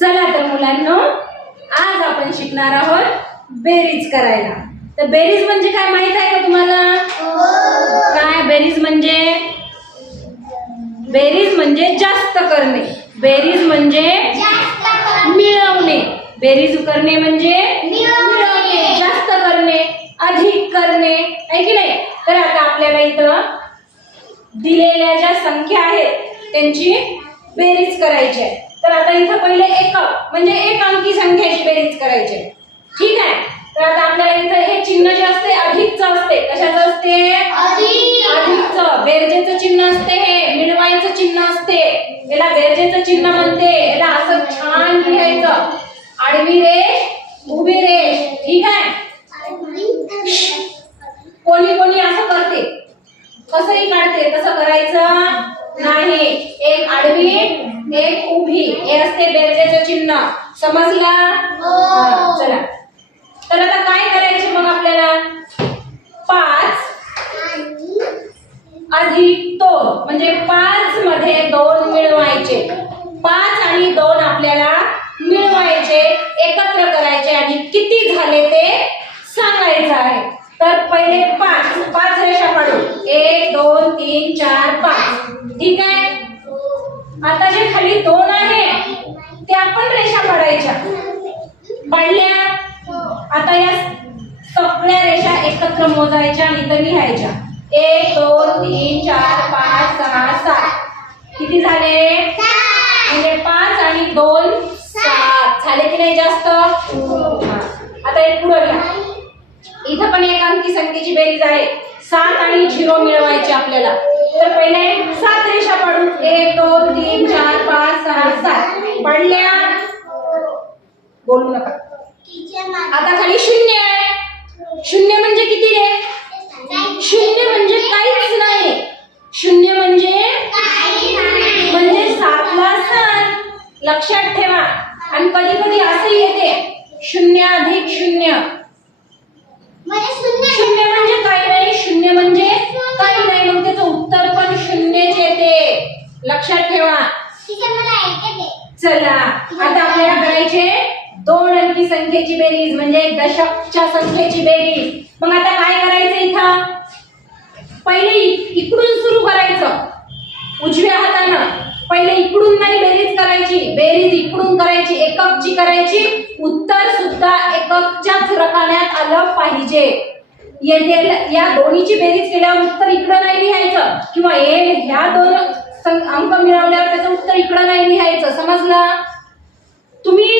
चला तर मुलांनो आज आपण शिकणार आहोत बेरीज करायला. तर बेरीज म्हणजे काय माहीत आहे का तुम्हाला? काय बेरीज म्हणजे? बेरीज म्हणजे जास्त करणे. बेरीज म्हणजे मिळवणे. बेरीज करणे म्हणजे मिळवणे. जास्त करणे अधिक करणे. आहे की नाही? तर आता आपल्याला इथं दिलेल्या ज्या संख्या आहेत त्यांची बेरीज करायची आहे. तर आता इथं पहिले एकक म्हणजे एक अंकी संख्येची बेरीज करायची. ठीक आहे? तर आता आपल्याला इथं हे चिन्ह जे असते अधिकचं असते. कशाचं असते? अधिकचं. बेरजेचं चिन्ह असते. हे मिळवायचं चिन्ह असते. याला बेरजेचं चिन्ह म्हणते. याला असं छान लिहायचं. आडवी रेष उभी रेष. ठीक आहे? कोणी कोणी असं करते. कसंही काढते. तसं करायचं. नाही एक आडवी एक उभी. हे असते बेरजेचं चिन्ह. समजला? हा, चला. तर आता काय करायचे मग आपल्याला? पाच अधिक दोन. म्हणजे पाच मध्ये दोन मिळवायचे. पाच आणि दोन आपल्याला मिळवायचे. एकत्र करायचे. आणि किती झाले ते सांगायचं आहे तर पहिले पाच पाच रेषा काढू एक दोन तीन चार पाच. ठीक आहे? आता जे खाली दोन आहे त्या पण रेषा काढायच्या. काढल्या. आता या सगळ्या रेषा एकत्र मोजायच्या आणि इथं लिहायच्या. एक दोन तीन चार पाच सहा सात. किती झाले? म्हणजे पाच आणि दोन सात. झाले की नाही जास्त? आता एक पुढं घ्या. इथं पण एकांकी संख्येची बेरीज आहे. सात आणि झिरो मिळवायचे आपल्याला. तर पहिले सात रेषा पाडू एक दोन तीन चार पाच सहा सात. पडल्या. बोलू नका. आता खाली शून्य आहे. शून्य म्हणजे किती रे? शून्य म्हणजे काहीच नाही. शून्य म्हणजे म्हणजे सातला सात. लक्षात ठेवा. आणि कधी कधी असं येते. शून्य अधिक शून्य. शून्य म्हणजे काही नाही. शून्य म्हणजे काही नाही मग त्याचं उत्तर पण शून्यच येते लक्षात ठेवा. चला आता आपल्याला करायचे दोन अंकी संख्येची बेरीज म्हणजे एक दशकच्या संख्येची बेरीज. मग आता काय करायचं इथं? पहिले इकडून सुरू करायचं. उजव्या हातानं. पहिले इकडून नाही बेरीज करायची बेरीज इकडून करायची एककची करायची. उत्तर सुद्धा एककच्याच रकान्यात आलं पाहिजे. या दोन्हीची बेरीज केल्यावर उत्तर इकडं नाही लिहायचं किंवा हे ह्या दोन अंक मिळवल्यावर त्याचं उत्तर इकडं नाही लिहायचं समजलं? तुम्ही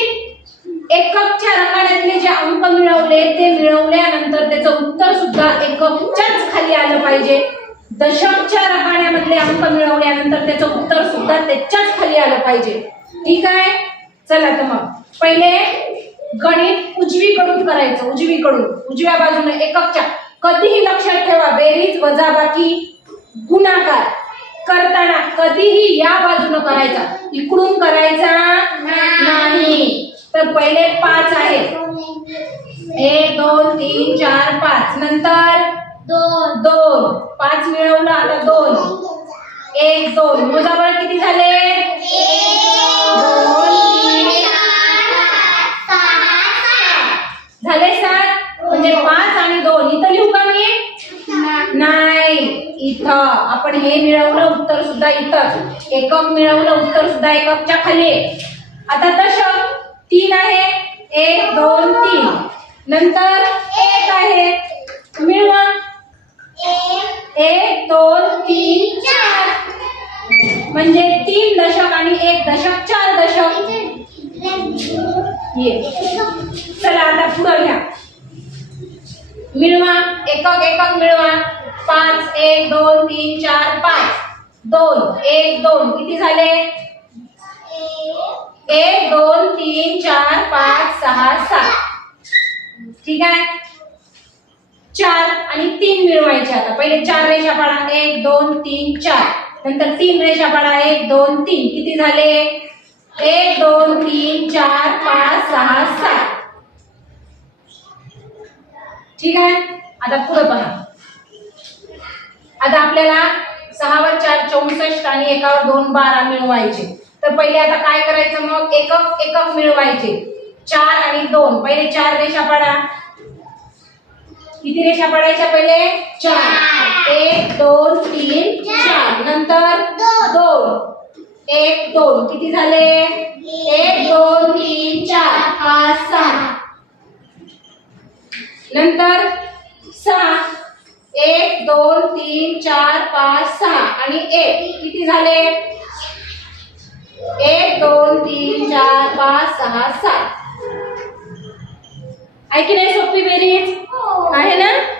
एककच्या रकान्यातले जे अंक मिळवले ते मिळवल्यानंतर त्याचं उत्तर सुद्धा एककच्याच खाली आलं पाहिजे. दशकच्या रकान्यामधले अंक मिळवल्यानंतर त्याचं उत्तर सुद्धा त्याच्याच खाली आलं पाहिजे. ठीक आहे? चला तर मग. पहिले गणित उजवीकडून करायचं उजवीकडून. उजव्या बाजूने एककच्या. कधीही लक्षात ठेवा बेरीज वजाबाकी गुणाकार. करताना कधीही या बाजूनं करायचा. इकडून करायचा नाही. तर पहिले पाच आहेत. एक दोन तीन चार पाच. नंतर? दोन. पाच मिळवलं आता दोन. एक दोन. मोजा बरं किती झाले? इथं. आपण हे मिळवलं उत्तर सुद्धा इथं. एकक मिळवलं उत्तर सुद्धा एककच्या खाली. आता दशक तीन आहे. एक दोन तीन. नंतर एक आहे. मिळवा. एक दोन तीन चार. म्हणजे तीन दशक आणि एक दशक चार दशक. ये. चला आता पुढं घ्या. मिळवा. एकक एकक मिळवा. पाच एक दोन तीन चार पाच. दोन एक दोन. किती झाले? एक दोन तीन चार पाच सहा सात. ठीक आहे? चार आणि तीन मिळवायचे आता. पहिले चार रेषा पाडा. एक दोन तीन चार. नंतर तीन रेषा पाडा. एक दोन तीन. किती झाले? एक दोन तीन चार पाच सहा सात. ठीक आहे? आता पुढे पहा. आता आपल्याला सहावर चार चौसष्ट आणि एकावर दोन बारा मिळवायचे. तर पहिले आता काय करायचं मग? एकक एकक मिळवायचे. चार आणि दोन. पहिले चार रेषा पाडा. किती रेषा पाडायच्या पहिले? चार. एक दोन तीन चार. नंतर दोन. एक दोन. किती झाले? एक दोन तीन चार. पाच सहा. नंतर सहा. एक दोन तीन चार पाच सहा. आणि एक. किती झाले? एक दोन तीन चार पाच सहा सात. आहे की नाही सोपी बेरीज? आहे ना?